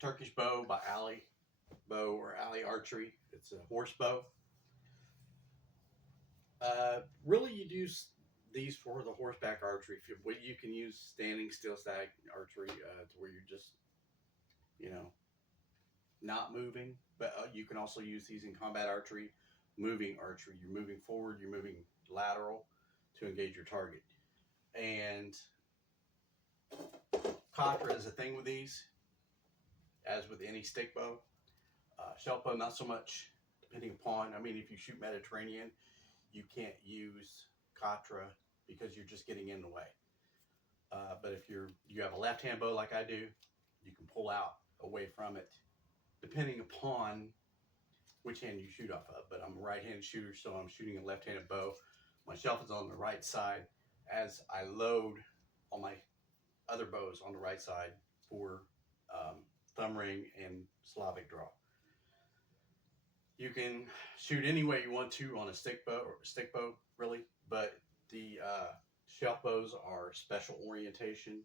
Turkish bow by Alley Bow or Alley Archery. It's a horse bow. Really, you do these for the horseback archery. If you can use standing still static archery to where you're just, you know, not moving. But you can also use these in combat archery, moving archery. You're moving forward, you're moving lateral to engage your target. And Khatra is a thing with these, as with any stick bow. Shelf bow, not so much, depending upon. I mean, if you shoot Mediterranean, you can't use Khatra because you're just getting in the way. But if you have a left-hand bow like I do, you can pull out away from it, depending upon which hand you shoot off of. But I'm a right-handed shooter, so I'm shooting a left-handed bow. My shelf is on the right side as I load all my other bows on the right side for thumb ring and Slavic draw. You can shoot any way you want to on a stick bow, really, but the shelf bows are special orientation.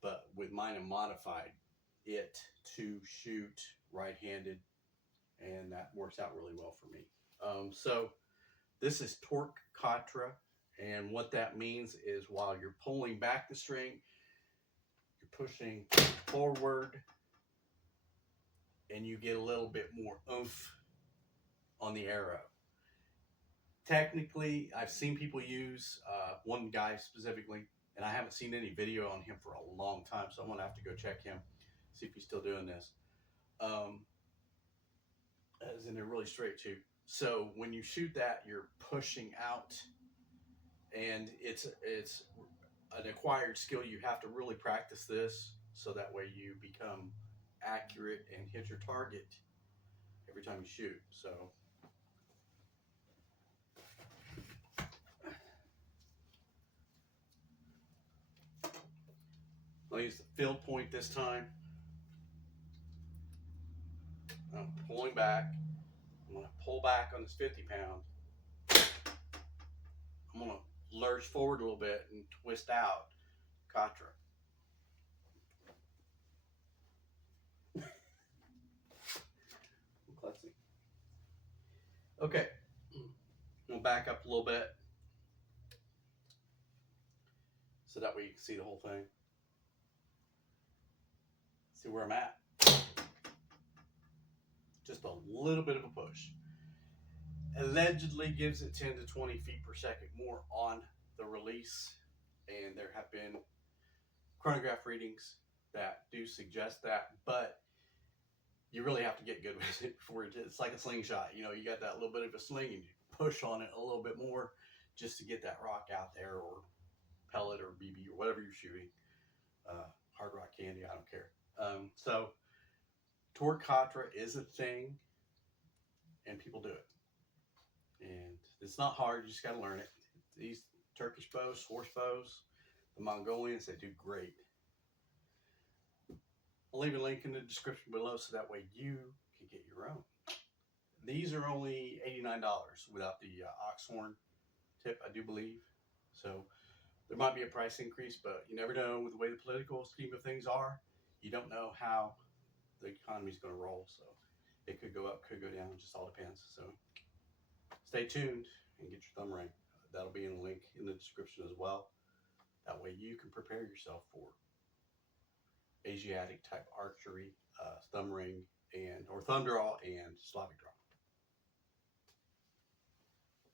But with mine, I modified it to shoot right-handed, and that works out really well for me. So this is Torc Khatra, and what that means is while you're pulling back the string, you're pushing forward, and you get a little bit more oomph on the arrow. Technically, I've seen people use one guy specifically, and I haven't seen any video on him for a long time, so I'm gonna have to go check him, see if he's still doing this. As in, they're really straight too. So when you shoot that, you're pushing out, and it's an acquired skill. You have to really practice this, so that way you become accurate and hit your target every time you shoot. So I'll use the field point this time. I'm pulling back. I'm going to pull back on this 50-pound. I'm going to lurch forward a little bit and twist out Khatra. Klutzy. Okay, I'm going to back up a little bit so that way you can see the whole thing. See where I'm at? Just a little bit of a push. Allegedly gives it 10 to 20 feet per second more on the release, and there have been chronograph readings that do suggest that, but you really have to get good with it before it's like a slingshot. You know, you got that little bit of a sling and you push on it a little bit more just to get that rock out there, or pellet or BB or whatever you're shooting. Hard rock candy, I don't care. So Torc Khatra is a thing, and people do it. And it's not hard, you just got to learn it. These Turkish bows, horse bows, the Mongolians, they do great. I'll leave a link in the description below so that way you can get your own. These are only $89 without the ox horn tip, I do believe. So there might be a price increase, but you never know with the way the political scheme of things are. You don't know how the economy is going to roll. So it could go up, could go down, it just all depends. So stay tuned and get your thumb ring. That'll be in the link in the description as well. That way you can prepare yourself for Asiatic type archery, thumb ring, or thumb draw and Slavic draw.